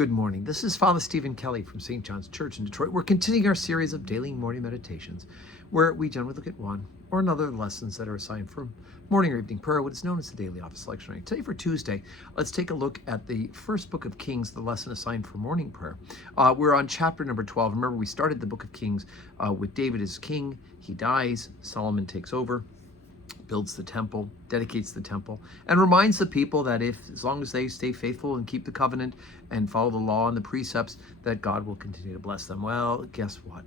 Good morning. This is Father Stephen Kelly from St. John's Church in Detroit. We're continuing our series of daily morning meditations where we generally look at one or another lessons that are assigned for morning or evening prayer, what is known as the daily office lectionary. Today for Tuesday, let's take a look at the first book of Kings, the lesson assigned for morning prayer. We're on chapter number 12. Remember, we started the book of Kings with David as king. He dies. Solomon takes over, builds the temple, dedicates the temple, and reminds the people that as long as they stay faithful and keep the covenant and follow the law and the precepts, that God will continue to bless them. Well, guess what?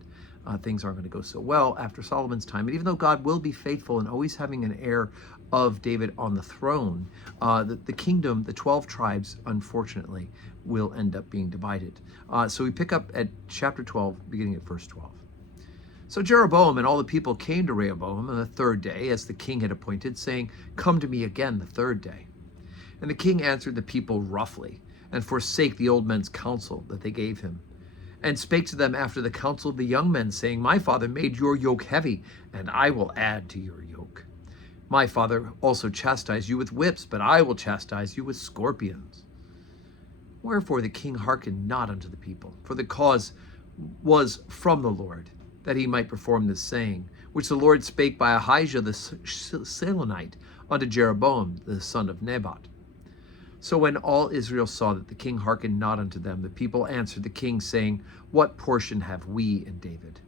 Things aren't going to go so well after Solomon's time. And even though God will be faithful and always having an heir of David on the throne, the kingdom, the 12 tribes, unfortunately, will end up being divided. So we pick up at chapter 12, beginning at verse 12. So Jeroboam and all the people came to Rehoboam on the third day, as the king had appointed, saying, "Come to me again the third day." And the king answered the people roughly, and forsake the old men's counsel that they gave him, and spake to them after the counsel of the young men, saying, "My father made your yoke heavy, and I will add to your yoke. My father also chastised you with whips, but I will chastise you with scorpions." Wherefore the king hearkened not unto the people, for the cause was from the Lord, that he might perform this saying, which the Lord spake by Ahijah the Shilonite unto Jeroboam the son of Nebat. So when all Israel saw that the king hearkened not unto them, the people answered the king, saying, "What portion have we in David?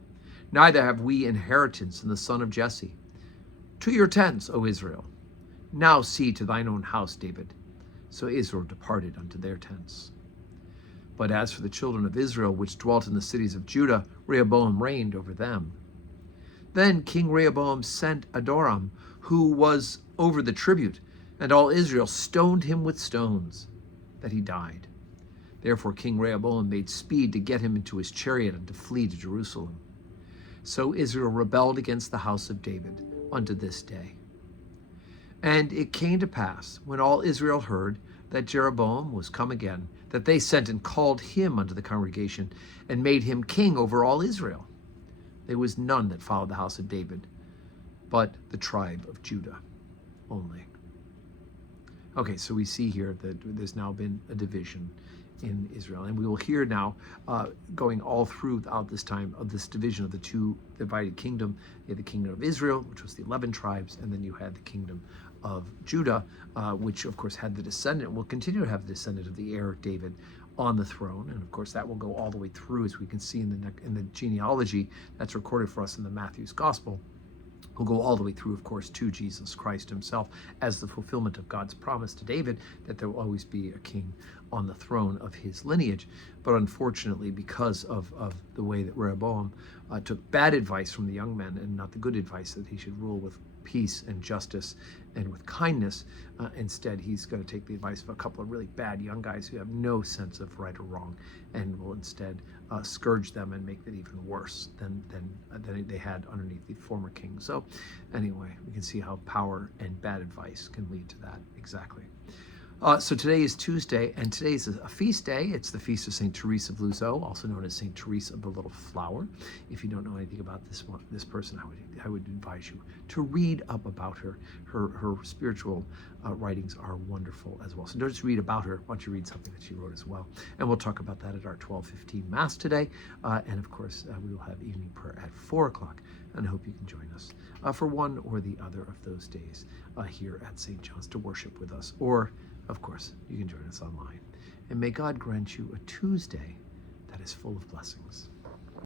Neither have we inheritance in the son of Jesse. To your tents, O Israel. Now see to thine own house, David." So Israel departed unto their tents. But as for the children of Israel, which dwelt in the cities of Judah, Rehoboam reigned over them. Then King Rehoboam sent Adoram, who was over the tribute, and all Israel stoned him with stones, that he died. Therefore King Rehoboam made speed to get him into his chariot and to flee to Jerusalem. So Israel rebelled against the house of David unto this day. And it came to pass, when all Israel heard that Jeroboam was come again, that they sent and called him unto the congregation, and made him king over all Israel. There was none that followed the house of David, but the tribe of Judah only. Okay, so we see here that there's now been a division in Israel. And we will hear now, going all throughout this time of this division of the two divided kingdom. You had the kingdom of Israel, which was the 11 tribes, and then you had the kingdom of Judah, which of course had the descendant, will continue to have the descendant of the heir of David on the throne. And of course that will go all the way through, as we can see in the genealogy that's recorded for us in the Matthew's Gospel. Will go all the way through, of course, to Jesus Christ himself as the fulfillment of God's promise to David that there will always be a king on the throne of his lineage. But unfortunately, because of the way that Rehoboam took bad advice from the young men and not the good advice that he should rule with peace and justice and with kindness, instead he's going to take the advice of a couple of really bad young guys who have no sense of right or wrong, and will instead scourge them and make it even worse than they had underneath the former king. So anyway, we can see how power and bad advice can lead to that exactly. So today is Tuesday, and today is a feast day. It's the feast of St. Teresa of Lisieux, also known as St. Teresa of the Little Flower. If you don't know anything about this person, I would advise you to read up about her. Her spiritual writings are wonderful as well. So don't just read about her. Why don't you read something that she wrote as well? And we'll talk about that at our 12:15 Mass today. And of course, we will have evening prayer at 4 o'clock. And I hope you can join us for one or the other of those days here at St. John's to worship with us. Or, of course, you can join us online. And may God grant you a Tuesday that is full of blessings.